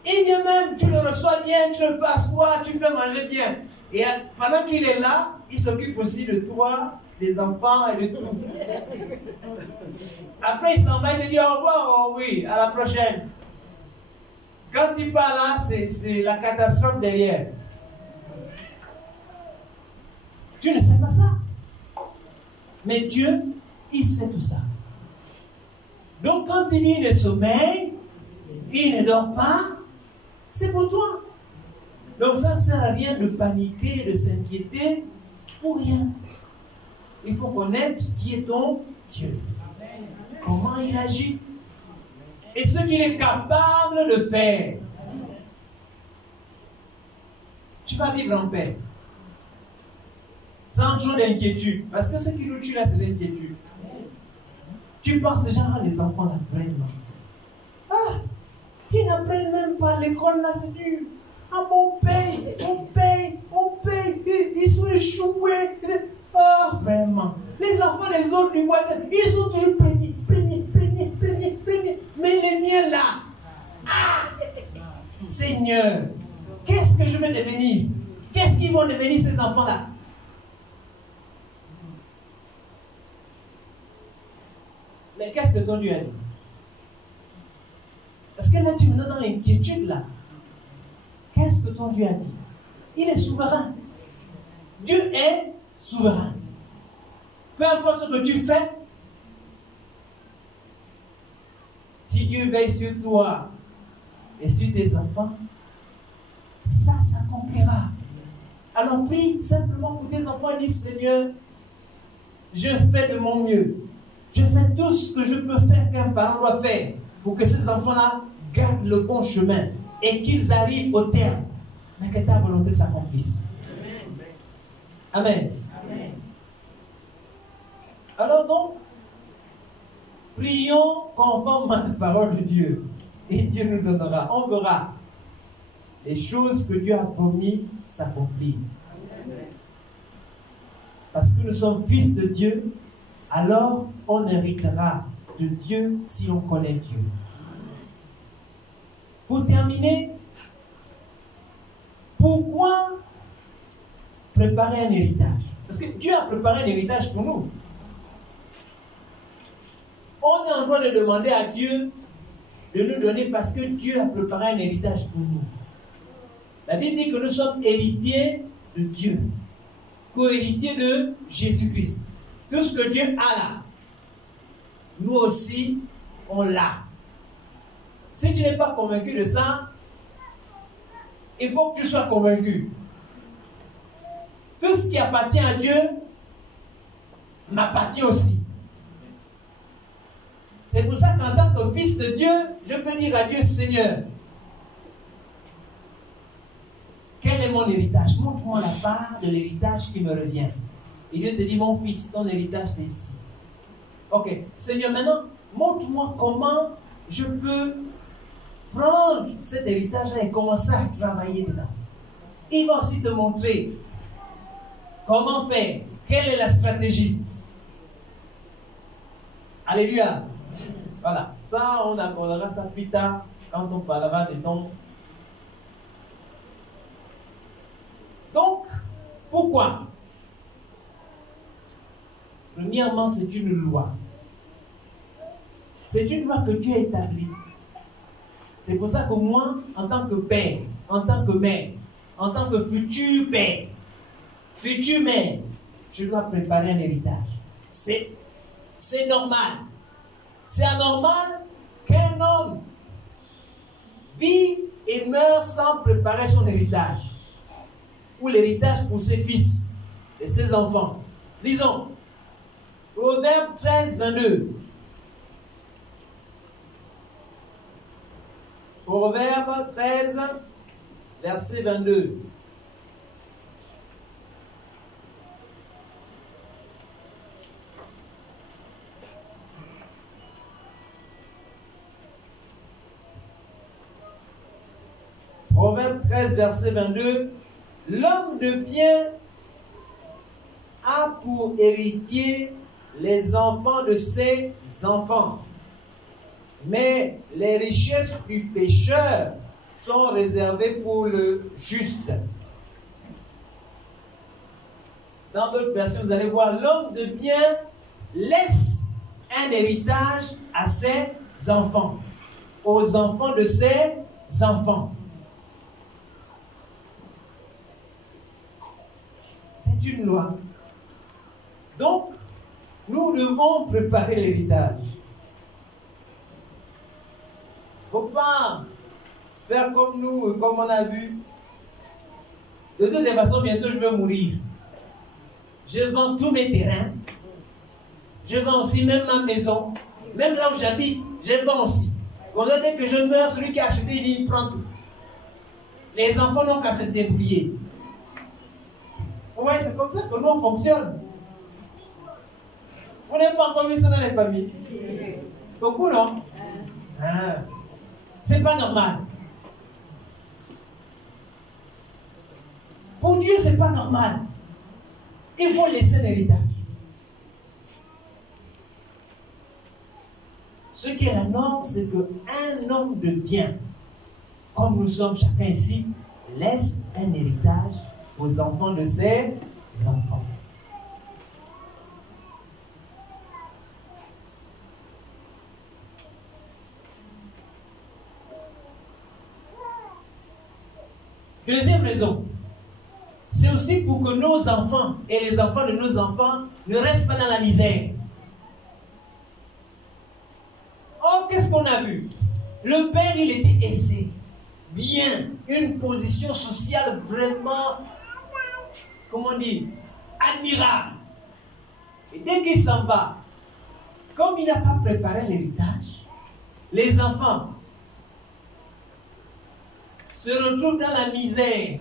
Il vient même, tu le reçois bien, tu le fais asseoir, tu le fais manger bien. Et pendant qu'il est là, il s'occupe aussi de toi, des enfants et de tout. Après, il s'en va, il te dit au revoir, oh oui, à la prochaine. Quand il part là, c'est la catastrophe derrière. Tu ne sais pas ça. Mais Dieu, il sait tout ça. Donc quand il dit il sommeille, il ne dort pas, c'est pour toi. Donc ça ne sert à rien de paniquer, de s'inquiéter pour rien. Il faut connaître qui est ton Dieu. Comment il agit. Et ce qu'il est capable de faire. Tu vas vivre en paix. Sans trop d'inquiétude. Parce que ce qui nous tue là, c'est l'inquiétude. Tu penses déjà, les enfants n'apprennent pas. Ah, ils n'apprennent même pas. L'école là, c'est dur. Ah, on paye. Ils sont échoués. Ah, vraiment. Les enfants, les autres, les voisins, ils sont toujours plaignés. Mais les miens là, ah, Seigneur, qu'est-ce que je vais devenir? Qu'est-ce qu'ils vont devenir ces enfants-là? Mais qu'est-ce que ton Dieu a dit? Parce que là, tu me donnes dans l'inquiétude là. Qu'est-ce que ton Dieu a dit? Il est souverain. Dieu est souverain. Peu importe ce que tu fais, si Dieu veille sur toi et sur tes enfants, ça s'accomplira. Alors prie simplement pour tes enfants et dis, Seigneur, je fais de mon mieux. Je fais tout ce que je peux faire qu'un parent doit faire pour que ces enfants-là gardent le bon chemin et qu'ils arrivent au terme. Mais que ta volonté s'accomplisse. Amen. Amen. Alors donc, prions conforme à la parole de Dieu. Et Dieu nous donnera. On verra les choses que Dieu a promis s'accomplir. Parce que nous sommes fils de Dieu, alors on héritera de Dieu si on connaît Dieu. Pour terminer, pourquoi préparer un héritage? Parce que Dieu a préparé un héritage pour nous. On est en train de demander à Dieu de nous donner parce que Dieu a préparé un héritage pour nous. La Bible dit que nous sommes héritiers de Dieu, co-héritiers de Jésus-Christ. Tout ce que Dieu a là, nous aussi, on l'a. Si tu n'es pas convaincu de ça, il faut que tu sois convaincu. Tout ce qui appartient à Dieu m'appartient aussi. C'est pour ça qu'en tant que fils de Dieu, je peux dire à Dieu, Seigneur, quel est mon héritage? Montre-moi la part de l'héritage qui me revient. Et Dieu te dit, mon fils, ton héritage c'est ici. Ok, Seigneur, maintenant, montre-moi comment je peux prendre cet héritage-là et commencer à travailler dedans. Il va aussi te montrer comment faire, quelle est la stratégie. Alléluia. Voilà, ça on abordera ça plus tard quand on parlera des dons. Donc, pourquoi? Premièrement, c'est une loi. C'est une loi que Dieu a établie. C'est pour ça que moi, en tant que père, en tant que mère, en tant que futur père, future mère, je dois préparer un héritage. C'est normal. C'est anormal qu'un homme vive et meure sans préparer son héritage. Ou l'héritage pour ses fils et ses enfants. Lisons. Proverbe 13, 22. Proverbe 13, verset 22. Proverbe 13, verset 22. L'homme de bien a pour héritier les enfants de ses enfants. Mais les richesses du pécheur sont réservées pour le juste. Dans d'autres versions, vous allez voir, l'homme de bien laisse un héritage à ses enfants, aux enfants de ses enfants. C'est une loi. Donc, nous devons préparer l'héritage. Il ne faut pas faire comme nous, comme on a vu. De toutes les façons, bientôt je vais mourir. Je vends tous mes terrains. Je vends aussi même ma maison. Même là où j'habite, je vends aussi. Quand dès que je meurs, celui qui a acheté, il prend tout. Les enfants n'ont qu'à se débrouiller. Ouais, c'est comme ça que nous on fonctionne. Vous n'avez pas encore vu ça dans les familles? Beaucoup, non? Ah. C'est pas normal. Pour Dieu, c'est pas normal. Il faut laisser l'héritage. Ce qui est la norme, c'est qu'un homme de bien, comme nous sommes chacun ici, laisse un héritage aux enfants de ses enfants. Deuxième raison, c'est aussi pour que nos enfants et les enfants de nos enfants ne restent pas dans la misère. Or, qu'est-ce qu'on a vu? Le père, il était aisé, bien, une position sociale vraiment, comment dire, admirable. Et dès qu'il s'en va, comme il n'a pas préparé l'héritage, les enfants se retrouvent dans la misère.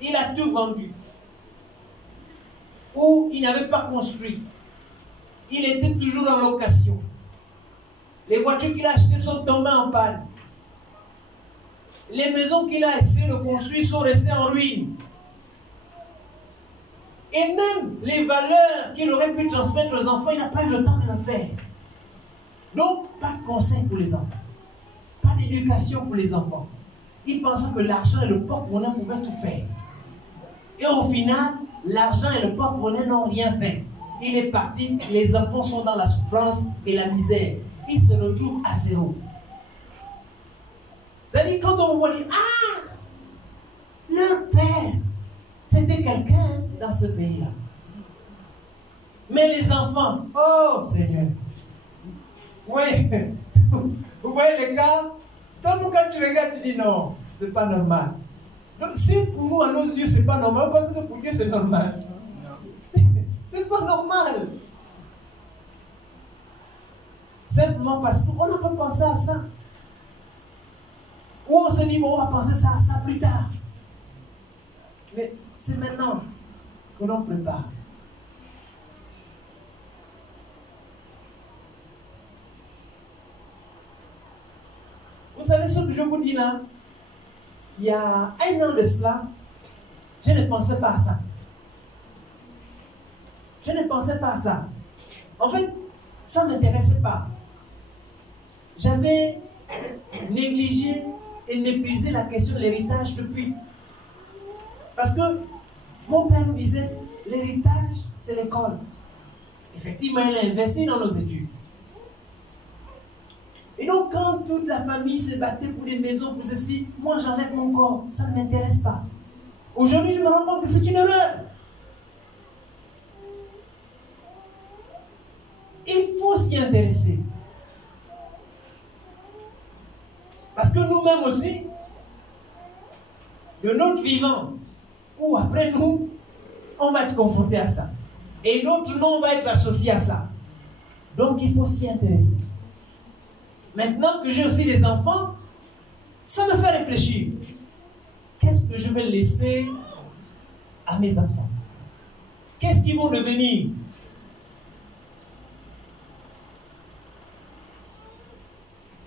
Il a tout vendu. Ou il n'avait pas construit. Il était toujours en location. Les voitures qu'il a achetées sont tombées en panne. Les maisons qu'il a essayé de construire sont restées en ruine. Et même les valeurs qu'il aurait pu transmettre aux enfants, il n'a pas eu le temps de le faire. Donc, pas de conseil pour les enfants. Pas d'éducation pour les enfants. Il pensait que l'argent et le porte-monnaie pouvaient tout faire. Et au final, l'argent et le porte-monnaie n'ont rien fait. Il est parti, les enfants sont dans la souffrance et la misère. Ils se retrouvent à zéro. C'est-à-dire, quand on voit dire, ah, leur père, c'était quelqu'un dans ce pays-là. Mais les enfants, oh Seigneur, oui, vous voyez les cas, donc quand tu regardes, tu dis non, c'est pas normal. Donc si pour nous, à nos yeux, c'est pas normal, parce que pour Dieu, c'est normal. C'est pas normal. Simplement parce qu'on n'a pas pensé à ça. Ou on se dit, bon, on va penser ça à ça plus tard. Mais c'est maintenant que l'on prépare. Vous savez ce que je vous dis là? Il y a 1 an de cela, je ne pensais pas à ça. Je ne pensais pas à ça. En fait, ça ne m'intéressait pas. J'avais négligé et méprisé la question de l'héritage depuis. Parce que mon père nous disait, l'héritage, c'est l'école. Effectivement, il a investi dans nos études. Et donc, quand toute la famille se battait pour des maisons, pour ceci, moi, j'enlève mon corps. Ça ne m'intéresse pas. Aujourd'hui, je me rends compte que c'est une erreur. Il faut s'y intéresser. Parce que nous-mêmes aussi, de notre vivant, ou après nous, on va être confronté à ça. Et notre nom va être associé à ça. Donc, il faut s'y intéresser. Maintenant que j'ai aussi des enfants, ça me fait réfléchir. Qu'est-ce que je vais laisser à mes enfants? Qu'est-ce qu'ils vont devenir?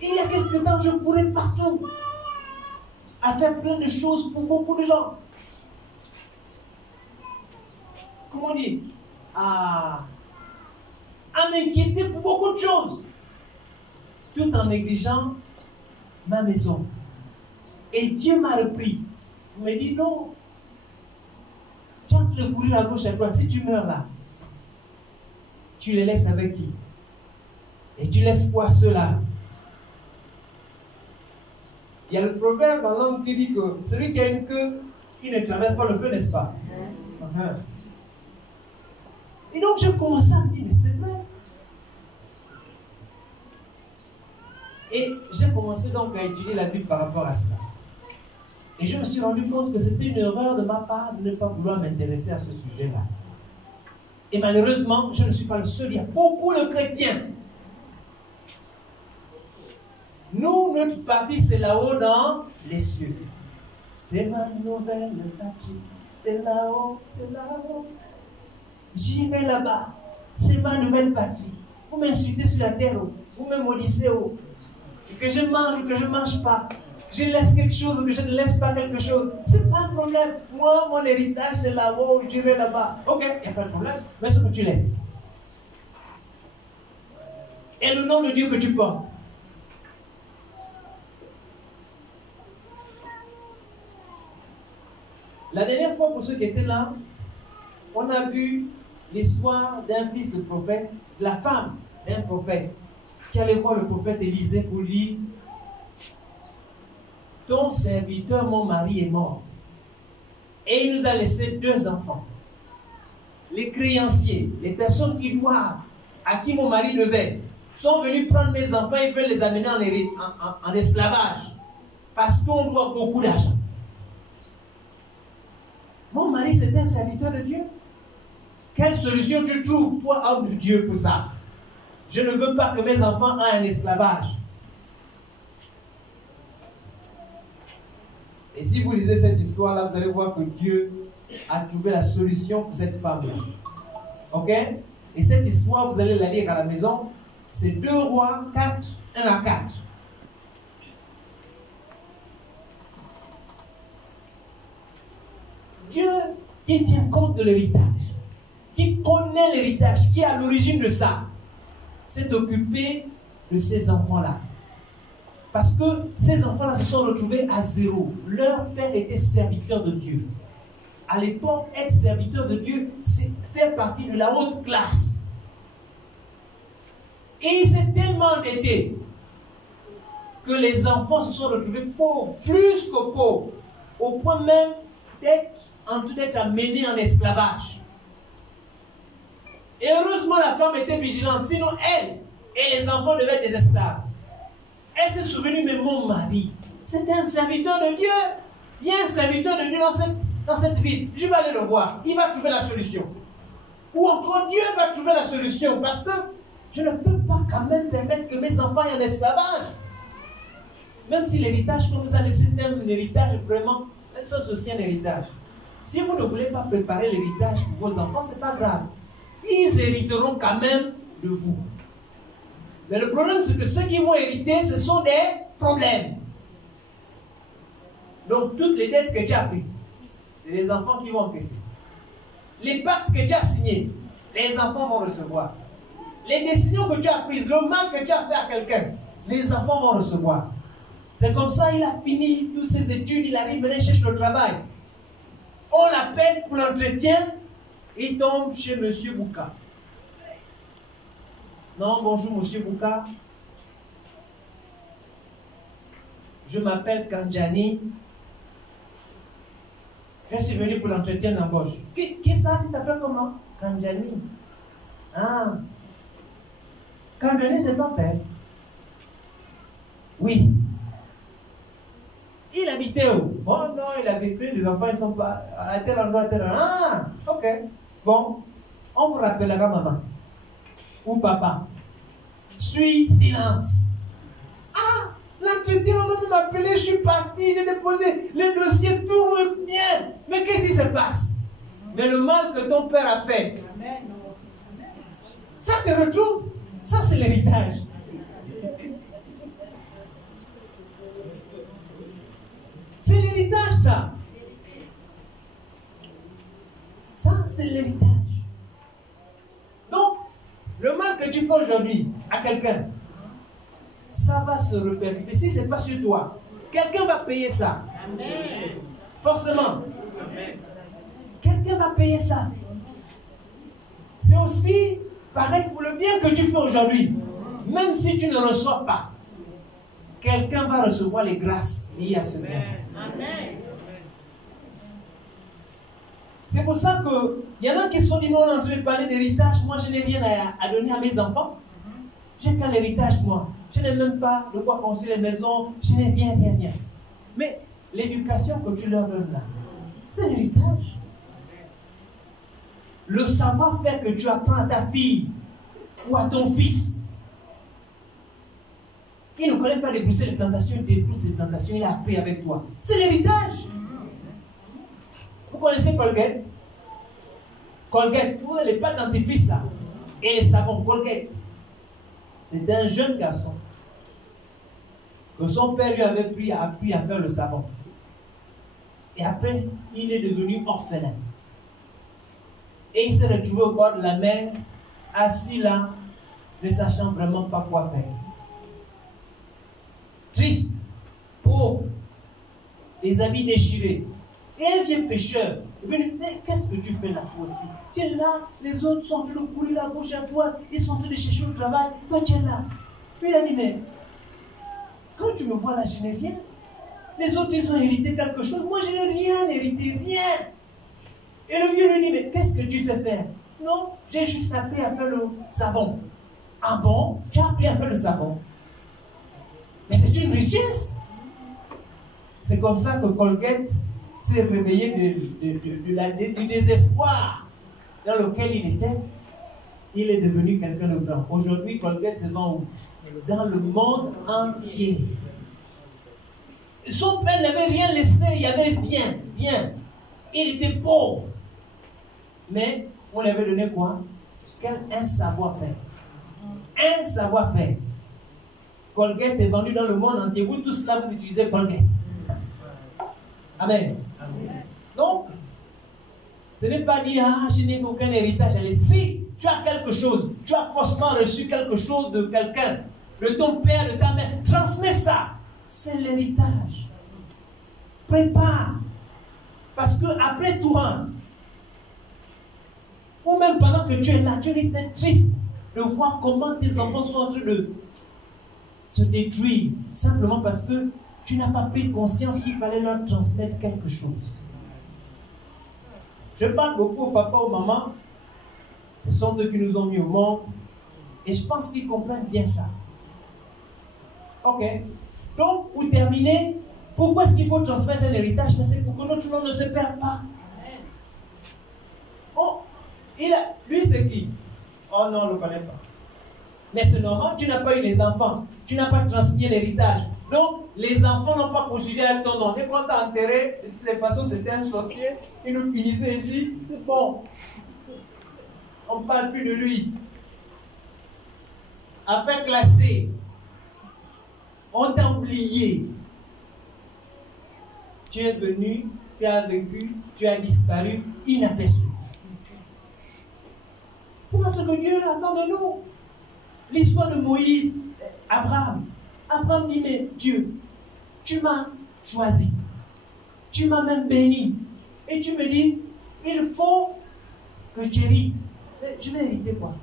Il y a quelque temps, je courais partout à faire plein de choses pour beaucoup de gens. Comment dire? À m'inquiéter pour beaucoup de choses. Tout en négligeant ma maison. Et Dieu m'a repris. Il m'a dit non. Tu es en train de courir à gauche à droite. Si tu meurs là, tu les laisses avec qui? Et tu laisses quoi ceux-là? Il y a le proverbe en langue qui dit que celui qui a une queue, qui ne traverse pas le feu, n'est-ce pas? Et donc je commençais à me dire, mais c'est vrai. Et j'ai commencé donc à étudier la Bible par rapport à cela. Et je me suis rendu compte que c'était une erreur de ma part de ne pas vouloir m'intéresser à ce sujet-là. Et malheureusement, je ne suis pas le seul. Il y a beaucoup de chrétiens. Nous, notre partie, c'est là-haut dans les cieux. C'est ma nouvelle patrie. C'est là-haut, c'est là-haut. J'irai là-bas. C'est ma nouvelle patrie. Vous m'insultez sur la terre, vous me maudissez. Que je mange ou que je ne mange pas, je laisse quelque chose ou que je ne laisse pas quelque chose, c'est pas un problème. Moi, mon héritage, c'est là-haut, j'irai là-bas. Ok, il n'y a pas de problème, mais ce que tu laisses. Et le nom de Dieu que tu portes. La dernière fois, pour ceux qui étaient là, on a vu l'histoire d'un fils de prophète, la femme d'un prophète, qui allait voir le prophète Élisée pour lui dire, ton serviteur, mon mari, est mort. Et il nous a laissé 2 enfants. Les créanciers, les personnes qui doivent, à qui mon mari devait, sont venus prendre mes enfants et veulent les amener en esclavage. Parce qu'on doit beaucoup d'argent. Mon mari, c'était un serviteur de Dieu. Quelle solution tu trouves, toi, homme de Dieu, pour ça? Je ne veux pas que mes enfants aient un esclavage. Et si vous lisez cette histoire-là, vous allez voir que Dieu a trouvé la solution pour cette femme-là. Ok? Et cette histoire, vous allez la lire à la maison. C'est 2 Rois 4, 1 à 4. Dieu qui tient compte de l'héritage, qui connaît l'héritage, qui est à l'origine de ça, s'est occupé de ces enfants-là. Parce que ces enfants-là se sont retrouvés à zéro. Leur père était serviteur de Dieu. À l'époque, être serviteur de Dieu, c'est faire partie de la haute classe. Et il s'est tellement endetté que les enfants se sont retrouvés pauvres, plus que pauvres, au point même d'être amenés en esclavage. Et heureusement, la femme était vigilante, sinon elle et les enfants devaient être des esclaves. Elle s'est souvenue, mais mon mari, c'était un serviteur de Dieu. Il y a un serviteur de Dieu dans cette ville. Je vais aller le voir. Il va trouver la solution. Ou encore, Dieu va trouver la solution. Parce que je ne peux pas quand même permettre que mes enfants aient un esclavage. Même si l'héritage qu'on nous a laissé est un héritage vraiment, mais ça c'est aussi un héritage. Si vous ne voulez pas préparer l'héritage pour vos enfants, ce n'est pas grave. Ils hériteront quand même de vous. Mais le problème, c'est que ceux qui vont hériter, ce sont des problèmes. Donc, toutes les dettes que tu as prises, c'est les enfants qui vont encaisser. Les pactes que tu as signés, les enfants vont recevoir. Les décisions que tu as prises, le mal que tu as fait à quelqu'un, les enfants vont recevoir. C'est comme ça, il a fini toutes ses études, il arrive, il cherche le travail. On l'appelle pour l'entretien, il tombe chez M. Bouka. Non, bonjour Monsieur Bouka. Je m'appelle Kanjani. Je suis venu pour l'entretien d'embauche. Qui est ça? Tu t'appelles comment? Kanjani. Ah. Kanjani, c'est ton père? Oui. Il habitait où? Oh non, il habitait, les enfants, ils sont pas à tel endroit, à tel endroit. Ah, ok. Bon, on vous rappellera maman. Ou papa. Suis silence. Ah, l'entretien, on va m'appeler, je suis parti, j'ai déposé le dossier, tout bien. Mais qu'est-ce qui se passe? Mais le mal que ton père a fait, ça te retrouve. Ça, c'est l'héritage. C'est l'héritage, ça. Ça, c'est l'héritage. Donc, le mal que tu fais aujourd'hui à quelqu'un, ça va se répercuter. Si ce n'est pas sur toi, quelqu'un va payer ça. Amen. Forcément. Amen. Quelqu'un va payer ça. C'est aussi pareil pour le bien que tu fais aujourd'hui. Même si tu ne reçois pas, quelqu'un va recevoir les grâces liées à ce bien. Amen. C'est pour ça qu'il y en a qui se sont dit, non, on est en train de parler d'héritage. Moi, je n'ai rien à donner à mes enfants. J'ai qu'un héritage, moi. Je n'ai même pas de quoi construire les maisons. Je n'ai rien. Mais l'éducation que tu leur donnes là, c'est l'héritage. Le savoir-faire que tu apprends à ta fille ou à ton fils. Il ne connaît pas débrousser les plantations, il débrousse les plantations, il a appris avec toi. C'est l'héritage. Vous connaissez Colgate? Colgate, vous voyez les pâtes dentifrice là, et les savons Colgate. C'est un jeune garçon que son père lui avait appris à faire le savon. Et après, il est devenu orphelin. Et il s'est retrouvé au bord de la mer, assis là, ne sachant vraiment pas quoi faire. Triste, pauvre, les habits déchirés. Et un vieux pêcheur est venu, mais qu'est-ce que tu fais là toi aussi? Tu es là, les autres sont en train de courir à gauche à droite, ils sont en train de chercher le travail, toi tu es là. Puis il a dit, mais quand tu me vois là, je n'ai rien. Les autres, ils ont hérité quelque chose, moi je n'ai rien hérité, rien. Et le vieux lui dit, mais qu'est-ce que tu sais faire? Non, j'ai juste appris à faire le savon. Ah bon? Tu as appris à faire le savon? Mais c'est une richesse. C'est comme ça que Colgate s'est réveillé du désespoir. dans lequel il était, il est devenu quelqu'un de grand. Aujourd'hui, Colgate se vend où? Dans le monde entier. Son père n'avait rien laissé, il y avait rien. Il était pauvre. Mais on lui avait donné quoi? Un savoir-faire. Un savoir-faire. Colgate est vendu dans le monde entier. Vous tous là, vous utilisez Colgate. Amen. Donc, ce n'est pas dire, ah, je n'ai aucun héritage. Allez, si tu as quelque chose, tu as forcément reçu quelque chose de quelqu'un, de ton père, de ta mère, transmets ça. C'est l'héritage. Prépare. Parce que après toi, ou même pendant que tu es là, tu risques d'être triste de voir comment tes enfants sont en train de se détruire, simplement parce que tu n'as pas pris conscience qu'il fallait leur transmettre quelque chose. Je parle beaucoup au papa, aux mamans, ce sont eux qui nous ont mis au monde, et je pense qu'ils comprennent bien ça. Ok. Donc, pour terminer, pourquoi est-ce qu'il faut transmettre un héritage? Mais c'est pour que notre nom ne se perde pas. Oh, lui c'est qui? Oh non, on ne le connaît pas. Mais c'est normal, tu n'as pas eu les enfants, tu n'as pas transmis l'héritage. Donc, les enfants n'ont pas poursuivi avec ton nom. Dès qu'on t'a enterré, de toutes les façons, c'était un sorcier, il nous finissait ici, c'est bon. On ne parle plus de lui. Affaire classée. On t'a oublié. Tu es venu, tu as vécu, tu as disparu, inaperçu. C'est pas ce que Dieu attend de nous. L'histoire de Moïse, Abraham dit, mais Dieu, tu m'as choisi. Tu m'as même béni. Et tu me dis, il faut que tu hérites. Mais je vais hériter quoi?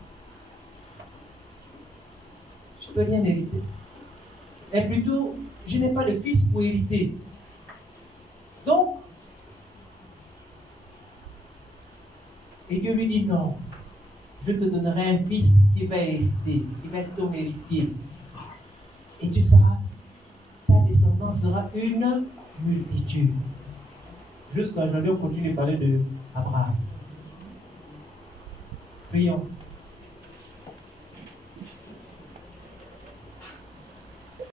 Je ne peux rien hériter. Et plutôt, je n'ai pas de fils pour hériter. Donc, et Dieu lui dit non. Je te donnerai un fils qui va hériter, qui va être ton héritier. Et tu seras, ta descendance sera une multitude. Jusqu'à aujourd'hui, on continue de parler d'Abraham. Prions.